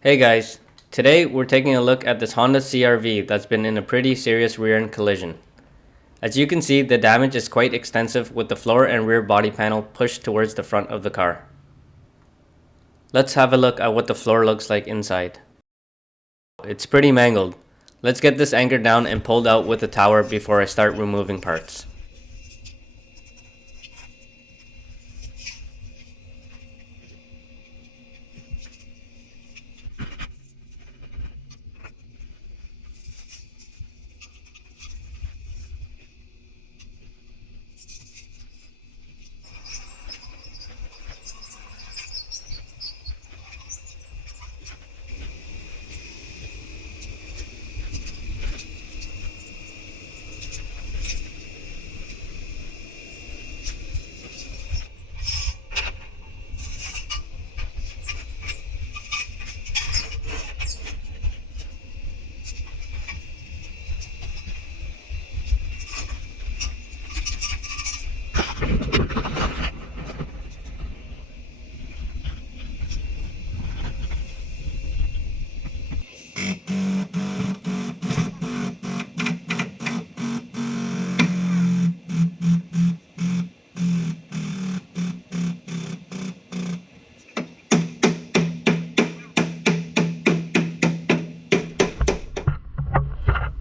Hey guys, today we're taking a look at this Honda CR-V that's been in a pretty serious rear-end collision. As you can see, the damage is quite extensive with the floor and rear body panel pushed towards the front of the car. Let's have a look at what the floor looks like inside. It's pretty mangled. Let's get this anchored down and pulled out with a tower before I start removing parts.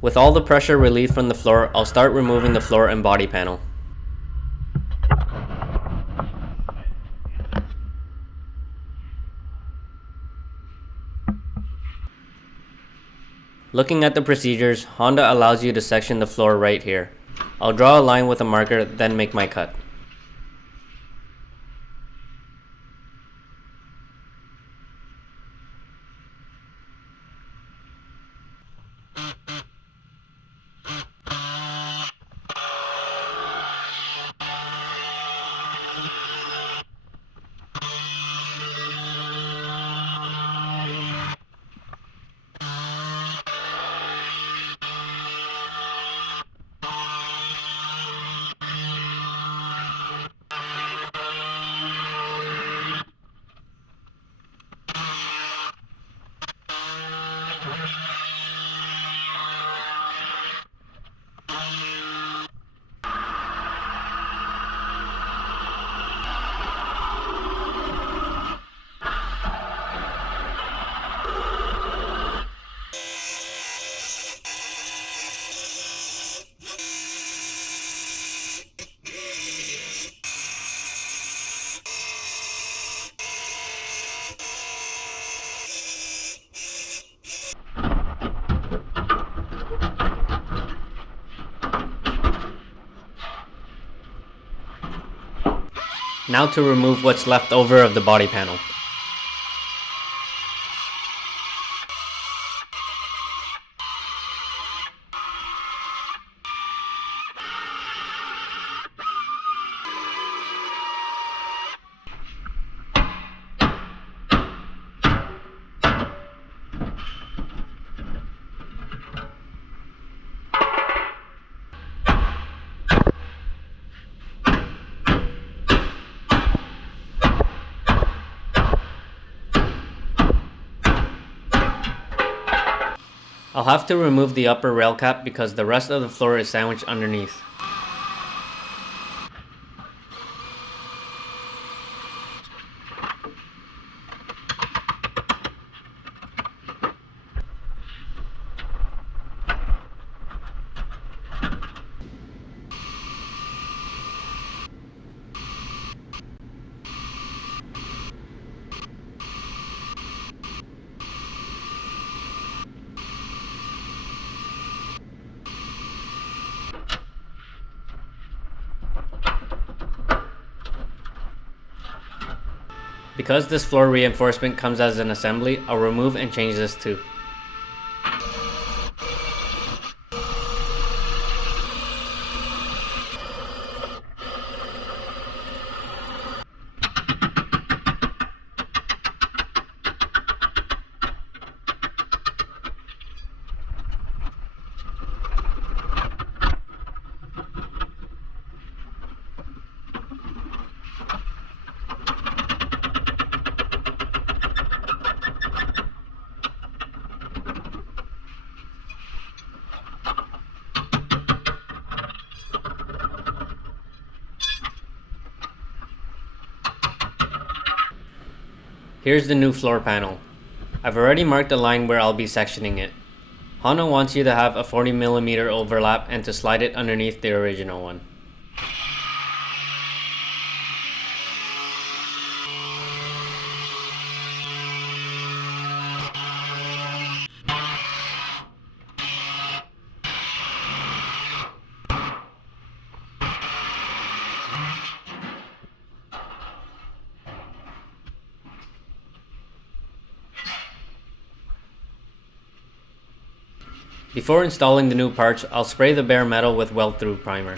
With all the pressure relieved from the floor, I'll start removing the floor and body panel. Looking at the procedures, Honda allows you to section the floor right here. I'll draw a line with a marker, then make my cut. Now to remove what's left over of the body panel. I'll have to remove the upper rail cap because the rest of the floor is sandwiched underneath. Because this floor reinforcement comes as an assembly, I'll remove and change this too. Here's the new floor panel. I've already marked the line where I'll be sectioning it. Honda wants you to have a 40mm overlap and to slide it underneath the original one. Before installing the new parts, I'll spray the bare metal with weld-through primer.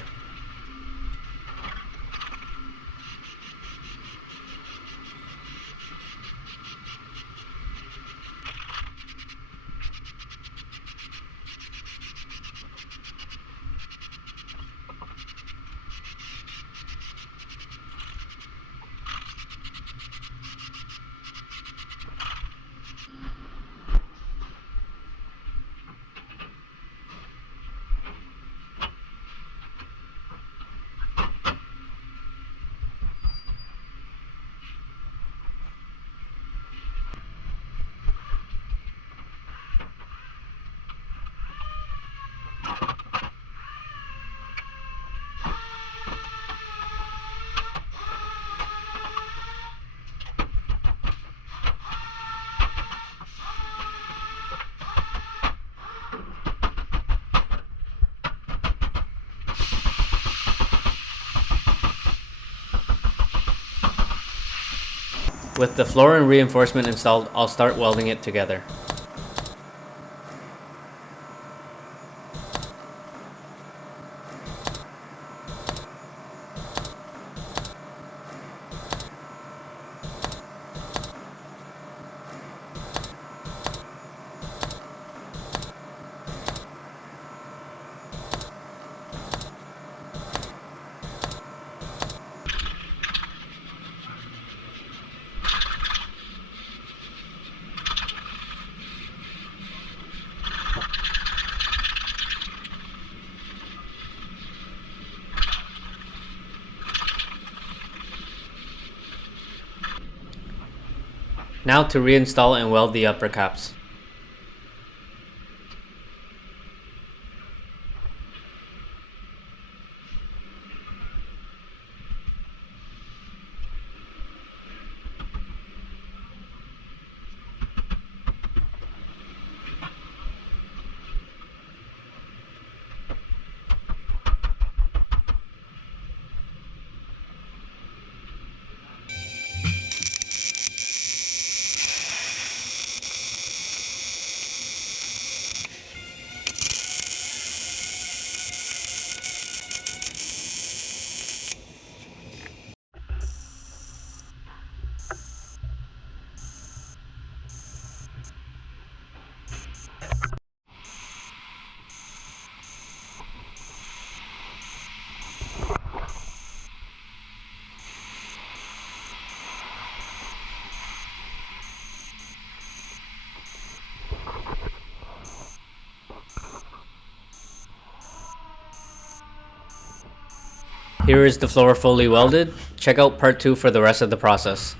With the floor and reinforcement installed, I'll start welding it together. Now to reinstall and weld the upper caps. Here is the floor fully welded. Check out part 2 for the rest of the process.